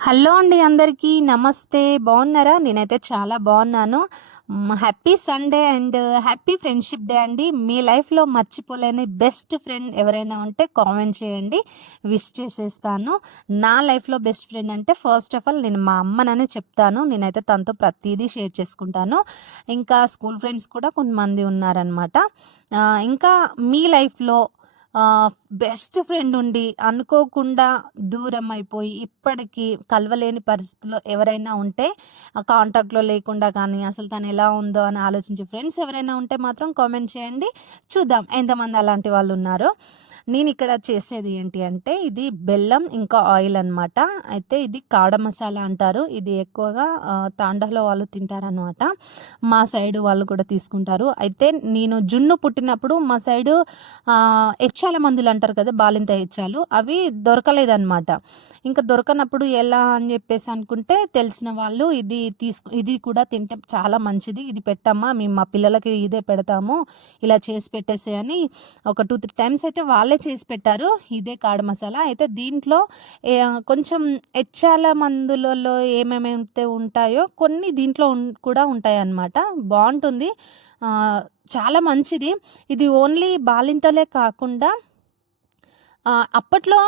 Hello అండి, అందరికీ నమస్తే. బాగున్నారా? నేనైతే చాలా బాగున్నాను. Happy Sunday and happy friendship day అండి. మీ లైఫ్లో మర్చిపోలేని బెస్ట్ ఫ్రెండ్ ఎవరైనా ఉంటే కామెంట్ చేయండి, విష్ చేసేస్తాను. నా లైఫ్లో బెస్ట్ ఫ్రెండ్ అంటే ఫస్ట్ ఆఫ్ ఆల్ నేను మా అమ్మనని చెప్తాను. నేనైతే తనతో ప్రతిదీ షేర్ చేసుకుంటాను. ఇంకా స్కూల్ ఫ్రెండ్స్ కూడా కొంతమంది ఉన్నారనమాట. ఇంకా మీ లైఫ్లో బెస్ట్ ఫ్రెండ్ ఉండి అనుకోకుండా దూరం అయిపోయి ఇప్పటికీ కలవలేని పరిస్థితిలో ఎవరైనా ఉంటే, కాంటాక్ట్లో లేకుండా కానీ అసలు తను ఎలా ఉందో అని ఆలోచించే ఫ్రెండ్స్ ఎవరైనా ఉంటే మాత్రం కామెంట్ చేయండి. చూద్దాం ఎంతమంది అలాంటి వాళ్ళు ఉన్నారో. నేను ఇక్కడ చేసేది ఏంటి అంటే, ఇది బెల్లం ఇంకా ఆయిల్ అనమాట. అయితే ఇది కాడ మసాలా అంటారు. ఇది ఎక్కువగా తాండాలో వాళ్ళు తింటారనమాట. మా సైడ్ వాళ్ళు కూడా తీసుకుంటారు. అయితే నేను జున్ను పుట్టినప్పుడు మా సైడు హెచ్చాల మందులు అంటారు కదా, బాలింత హెచ్చాలు, అవి దొరకలేదన్నమాట. ఇంకా దొరకనప్పుడు ఎలా అని చెప్పేసి అనుకుంటే, తెలిసిన వాళ్ళు ఇది కూడా తింటే చాలా మంచిది, ఇది పెట్టమ్మా, మేము మా పిల్లలకి ఇదే పెడతాము, ఇలా చేసి పెట్టేసే అని ఒక 2-3 టైమ్స్ అయితే వాళ్ళే చేసి పెట్టారు. ఇదే కాడ మసాలా. అయితే దీంట్లో కొంచెం హెచ్చాల మందులలో ఏమేమైతే ఉంటాయో కొన్ని దీంట్లో కూడా ఉంటాయన్నమాట. బాగుంటుంది, చాలా మంచిది. ఇది ఓన్లీ బాలింతలే కాకుండా అప్పట్లో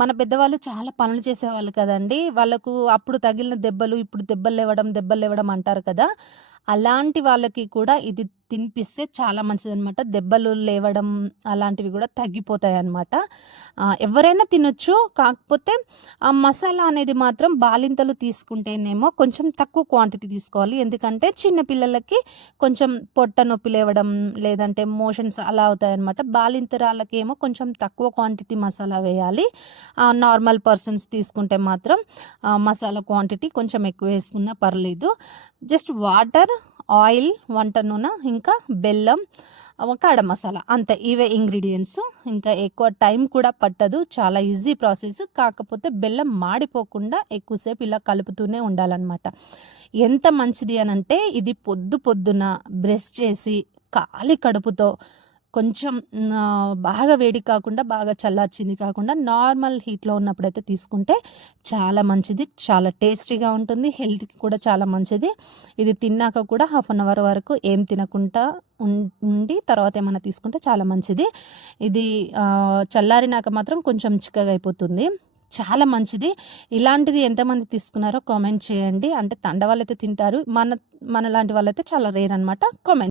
మన పెద్దవాళ్ళు చాలా పనులు చేసేవాళ్ళు కదండీ! వాళ్ళకు అప్పుడు తగిలిన దెబ్బలు, ఇప్పుడు దెబ్బలు లేవడం అంటారు కదా! అలాంటి వాళ్ళకి కూడా ఇది తినిపిస్తే చాలా మంచిదనమాట. దెబ్బలు లేవడం అలాంటివి కూడా తగ్గిపోతాయన్నమాట. ఎవరైనా తినొచ్చు. కాకపోతే ఆ మసాలా అనేది మాత్రం బాలింతలు తీసుకుంటేనేమో కొంచెం తక్కువ క్వాంటిటీ తీసుకోవాలి. ఎందుకంటే చిన్న పిల్లలకి కొంచెం పొట్ట నొప్పి లేవడం, లేదంటే మోషన్స్ అలా అవుతాయన్నమాట. బాలింతరాలకేమో కొంచెం తక్కువ క్వాంటిటీ మసాలా వేయాలి. నార్మల్ పర్సన్స్ తీసుకుంటే మాత్రం మసాలా క్వాంటిటీ కొంచెం ఎక్కువ వేసుకున్నా పర్లేదు. జస్ట్ వాటర్, ఆయిల్, వంట నూనె, ఇంకా బెల్లం, కాడ మసాలా, అంతే. ఇవే ఇంగ్రీడియంట్స్. ఇంకా ఎక్కువ టైం కూడా పట్టదు, చాలా ఈజీ ప్రాసెస్. కాకపోతే బెల్లం మాడిపోకుండా ఎక్కువసేపు ఇలా కలుపుతూనే ఉండాలన్నమాట. ఎంత మంచిది అనంటే, ఇది పొద్దున బ్రష్ చేసి ఖాళీ కడుపుతో కొంచెం బాగా వేడి కాకుండా, బాగా చల్లార్చింది కాకుండా నార్మల్ హీట్లో ఉన్నప్పుడైతే తీసుకుంటే చాలా మంచిది. చాలా టేస్టీగా ఉంటుంది, హెల్త్కి కూడా చాలా మంచిది. ఇది తిన్నాక కూడా హాఫ్ అన్ అవర్ వరకు ఏం తినకుండా ఉండి తర్వాత ఏమైనా తీసుకుంటే చాలా మంచిది. ఇది చల్లారినాక మాత్రం కొంచెం చిక్కగా అయిపోతుంది. చాలా మంచిది. ఇలాంటిది ఎంతమంది తీసుకున్నారో కామెంట్ చేయండి. అంటే తండ వాళ్ళైతే తింటారు, మన లాంటి వాళ్ళైతే చాలా రేర్ అనమాట. కామెంట్